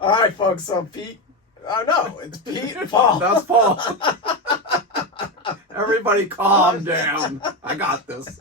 All right, folks. So Pete. Oh no, it's Pete and Paul. That's Paul. Everybody calm down. I got this.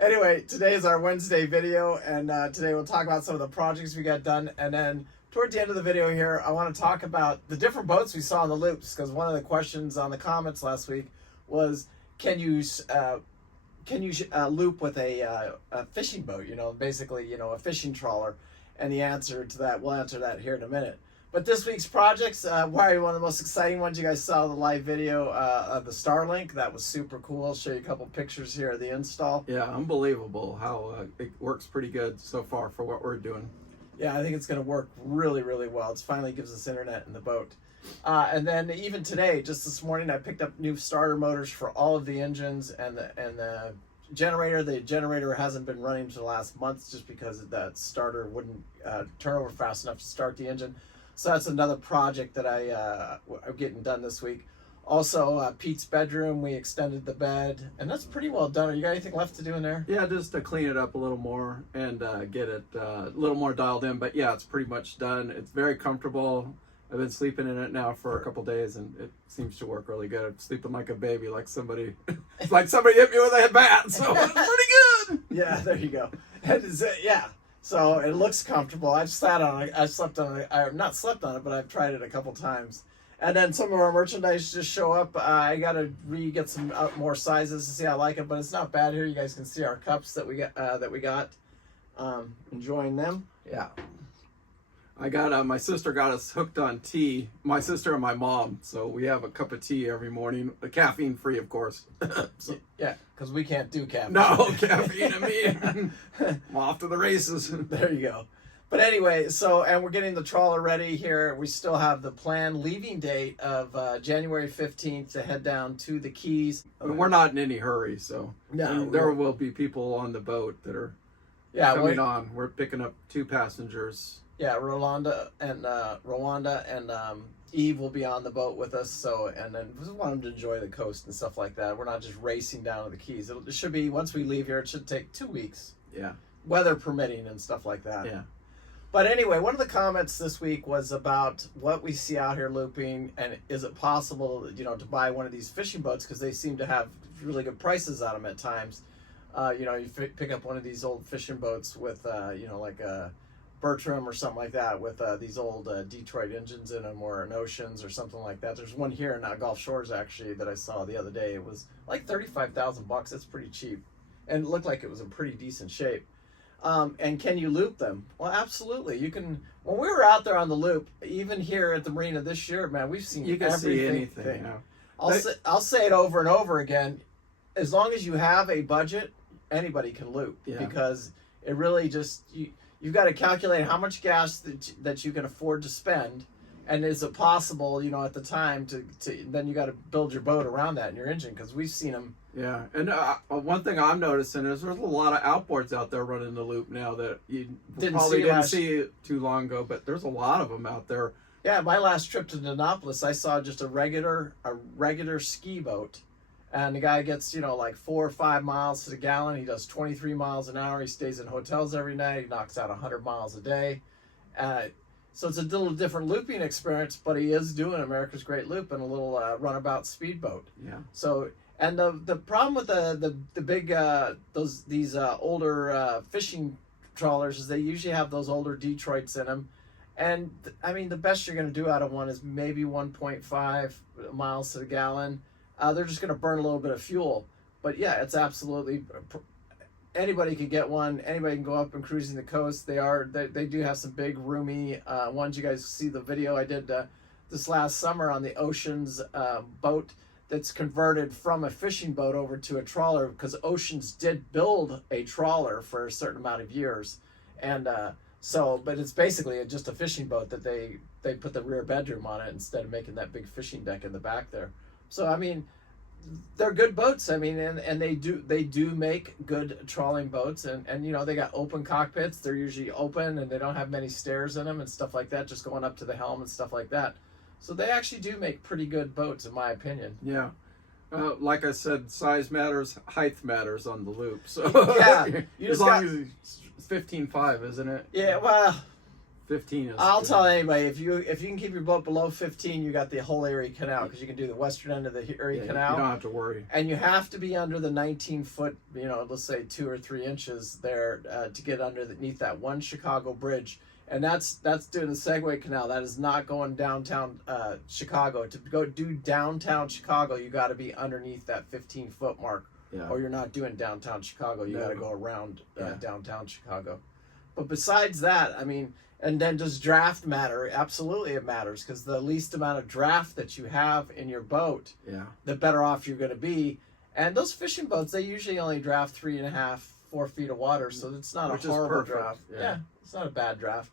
Anyway, today is our Wednesday video, and today we'll talk about some of the projects we got done, and then toward the end of the video here, I want to talk about the different boats we saw on the loops, because one of the questions on the comments last week was, can you loop with a fishing boat? You know, basically, you know, a fishing trawler, and the answer to that, we'll answer that here in a minute. But this week's projects, probably one of the most exciting ones. You guys saw the live video of the Starlink. That was super cool. I'll show you a couple pictures here of the install. Yeah, unbelievable how it works pretty good so far for what we're doing. Yeah, I think it's going to work really, really well. It finally gives us internet in the boat. And then even today, just this morning, I picked up new starter motors for all of the engines and the generator. The generator hasn't been running for the last month just because that starter wouldn't turn over fast enough to start the engine. So that's another project that I'm getting done this week. Also, Pete's bedroom, we extended the bed, and that's pretty well done. You got anything left to do in there? Yeah, just to clean it up a little more and get it a little more dialed in. But yeah, it's pretty much done. It's very comfortable. I've been sleeping in it now for a couple days, and it seems to work really good. I'm sleeping like a baby, like somebody hit me with a bat. So it's pretty good. Yeah, there you go. Yeah. So it looks comfortable. I've sat on it. I slept on it. I've not slept on it, but I've tried it a couple times. And then some of our merchandise just show up. I got to get some more sizes to see how I like it, but it's not bad here. You guys can see our cups that we got. Enjoying them. Yeah. I got my sister got us hooked on tea. My sister and my mom. So we have a cup of tea every morning, caffeine free, of course. So, yeah, because we can't do caffeine. No caffeine. I'm off to the races. There you go. But anyway, and we're getting the trawler ready here. We still have the planned leaving date of January 15th to head down to the Keys. We're not in any hurry, so no, there will be people on the boat that are coming on. We're picking up 2 passengers. Yeah, Rwanda and Eve will be on the boat with us. And then we just want them to enjoy the coast and stuff like that. We're not just racing down to the Keys. It should be, once we leave here, it should take 2 weeks. Yeah. Weather permitting and stuff like that. Yeah. But anyway, one of the comments this week was about what we see out here looping, and is it possible, you know, to buy one of these fishing boats, because they seem to have really good prices on them at times. You know, you pick up one of these old fishing boats with, you know, like a Bertram or something like that, with these old Detroit engines in them, or an Oceans or something like that. There's one here in Gulf Shores actually that I saw the other day. It was like $35,000. That's pretty cheap, and it looked like it was in pretty decent shape. And can you loop them? Well, absolutely. You can. When we were out there on the loop, even here at the marina this year, man, we've seen you can everything. See anything. Yeah. I'll say it over and over again. As long as you have a budget, anybody can loop, because it really just you've got to calculate how much gas that you can afford to spend, and is it possible, you know, at the time to then you got to build your boat around that in your engine, because we've seen them. Yeah, and one thing I'm noticing is there's a lot of outboards out there running the loop now that you probably didn't see too long ago, but there's a lot of them out there. Yeah, my last trip to Denopolis, I saw just a regular ski boat, and the guy gets, you know, like 4 or 5 miles to the gallon. He does 23 miles an hour. He stays in hotels every night. He knocks out 100 miles a day. So it's a little different looping experience, but he is doing America's Great Loop in a little runabout speedboat. Yeah. So. And the problem with the big these older fishing trawlers is they usually have those older Detroits in them, and I mean the best you're going to do out of one is maybe 1.5 miles to the gallon. They're just going to burn a little bit of fuel, but yeah, it's absolutely anybody can get one. Anybody can go up and cruising the coast. They do have some big roomy ones. You guys see the video I did this last summer on the Oceans boat. That's converted from a fishing boat over to a trawler, because Oceans did build a trawler for a certain amount of years, and but it's basically just a fishing boat that they put the rear bedroom on it instead of making that big fishing deck in the back there. So I mean, they're good boats. I mean, and they do make good trawling boats, and you know, they got open cockpits. They're usually open, and they don't have many stairs in them and stuff like that, just going up to the helm and stuff like that. So they actually do make pretty good boats, in my opinion. Yeah. Like I said, size matters, height matters on the loop. So yeah, as long as it's 15.5, isn't it? Yeah, well, 15 is. I'll tell anybody, if you can keep your boat below 15, you got the whole Erie Canal, because you can do the western end of the Erie Canal. You don't have to worry. And you have to be under the 19 foot, let's say 2 or 3 inches there to get underneath that one Chicago bridge. And that's doing the Segway Canal. That is not going downtown Chicago. To go do downtown Chicago, you got to be underneath that 15-foot mark, or you're not doing downtown Chicago. You got to go around downtown Chicago. But besides that, I mean, and then does draft matter? Absolutely, it matters, because the least amount of draft that you have in your boat, the better off you're going to be. And those fishing boats, they usually only draft 3.5, 4 feet of water, so it's not a horrible draft. Yeah, it's not a bad draft.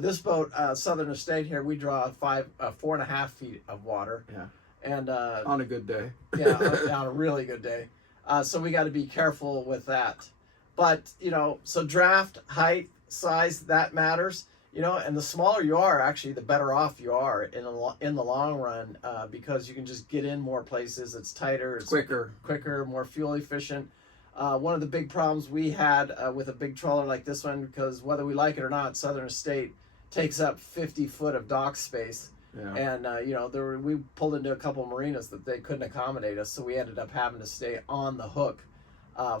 This boat, Southern Estate here, we draw 4.5 feet of water. And on a good day. on a really good day. So we got to be careful with that. But so draft, height, size, that matters. And the smaller you are, actually, the better off you are in the long run, because you can just get in more places. It's tighter, it's quicker, more fuel efficient. One of the big problems we had with a big trawler like this one, because whether we like it or not, Southern Estate takes up 50 foot of dock space. And we pulled into a couple of marinas that they couldn't accommodate us, so we ended up having to stay on the hook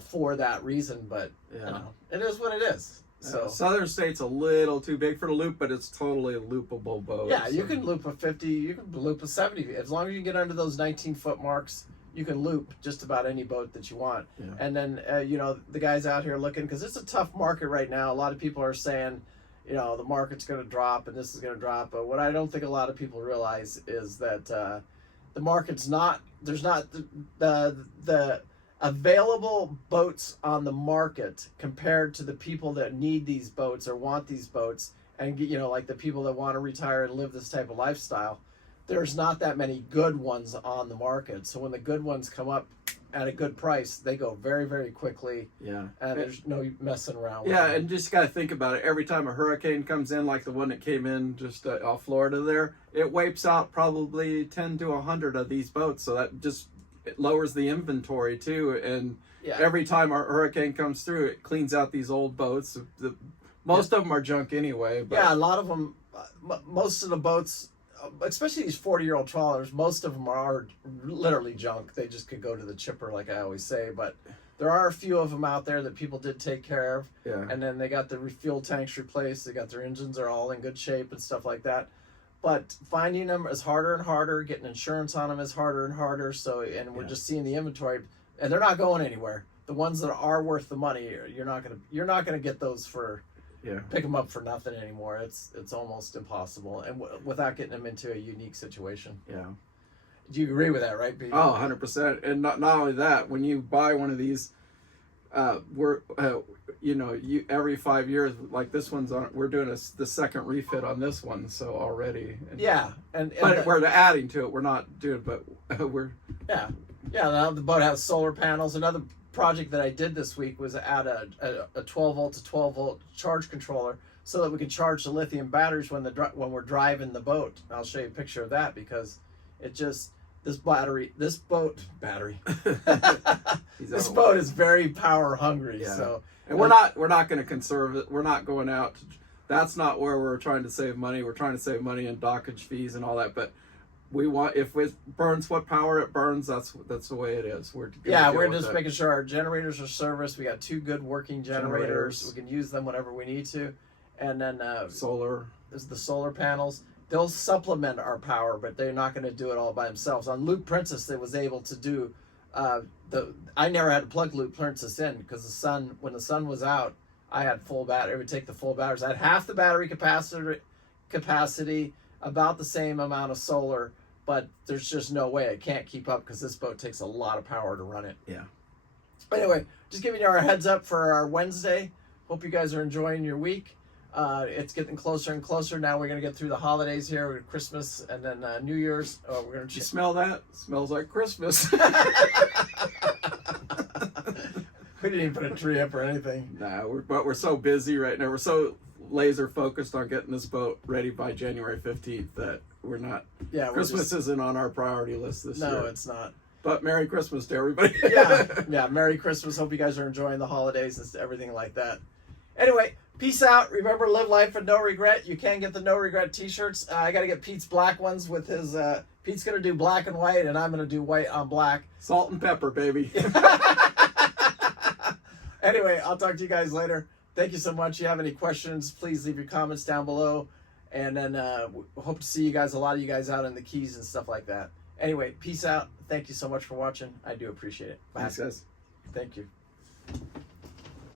for that reason. But it is what it is. So Southern State's a little too big for the loop, but it's totally a loopable boat. Yeah, you can loop a 50, you can loop a 70. As long as you get under those 19-foot marks, you can loop just about any boat that you want. And then, the guys out here looking, because it's a tough market right now. A lot of people are saying, the market's going to drop and this is going to drop. But what I don't think a lot of people realize is that the market's not, there's not the available boats on the market compared to the people that need these boats or want these boats, and like the people that want to retire and live this type of lifestyle. There's not that many good ones on the market. So when the good ones come up at a good price, they go very, very quickly. And there's no messing around with them. And just got to think about it. Every time a hurricane comes in, like the one that came in just off Florida there, it wipes out probably 10 to 100 of these boats. So that just it lowers the inventory too. And every time our hurricane comes through, it cleans out these old boats. Most of them are junk anyway. But a lot of them, most of the boats, especially these 40-year-old trawlers, most of them are literally junk. They just could go to the chipper, like I always say. But there are a few of them out there that people did take care of. And then they got the fuel tanks replaced. They got their engines are all in good shape and stuff like that. But finding them is harder and harder. Getting insurance on them is harder and harder. So, and we're just seeing the inventory, and they're not going anywhere. The ones that are worth the money, you're not gonna get those for. Pick them up for nothing anymore. It's almost impossible, and without getting them into a unique situation. Do you agree with that, right, Pete? Oh, 100%. And not only that, when you buy one of these, you every 5 years, like this one's on. We're doing the second refit on this one, so already. But we're adding to it. We're not doing, but we're. Now the boat has solar panels. Another project that I did this week was add a 12 volt to 12 volt charge controller so that we can charge the lithium batteries when we're driving the boat. I'll show you a picture of that, because this boat is very power hungry. So, and we're not going to conserve it. We're not going out. That's not where we're trying to save money. We're trying to save money in dockage fees and all that, but we want, if it burns what power it burns, that's the way it is. We're just making sure our generators are serviced. We got 2 good working generators. We can use them whenever we need to. And then solar. There's the solar panels. They'll supplement our power, but they're not going to do it all by themselves. On Luke Princess, they was able to do I never had to plug Luke Princess in, because when the sun was out, I had full battery. It would take the full batteries. I had half the battery capacity, about the same amount of solar, but there's just no way. I can't keep up, because this boat takes a lot of power to run it. Anyway, just giving you our heads up for our Wednesday. Hope you guys are enjoying your week. It's getting closer and closer. Now we're going to get through the holidays here. We're Christmas and then New Year's. We're going to. You smell that? It smells like Christmas. We didn't even put a tree up or anything. But we're so busy right now. We're so laser focused on getting this boat ready by January 15th that we're not. Christmas isn't on our priority list this year. No, it's not. But Merry Christmas to everybody. Merry Christmas. Hope you guys are enjoying the holidays and everything like that. Anyway, Peace out. Remember, live life with no regret. You can get the no regret t-shirts. I got to get Pete's black ones with his, Pete's going to do black and white, and I'm going to do white on black. Salt and pepper, baby. Anyway, I'll talk to you guys later. Thank you so much. If you have any questions, please leave your comments down below. And then hope to see you guys, a lot of you guys out in the Keys and stuff like that. Anyway, peace out. Thank you so much for watching. I do appreciate it. Bye. Thanks, guys. Thank you.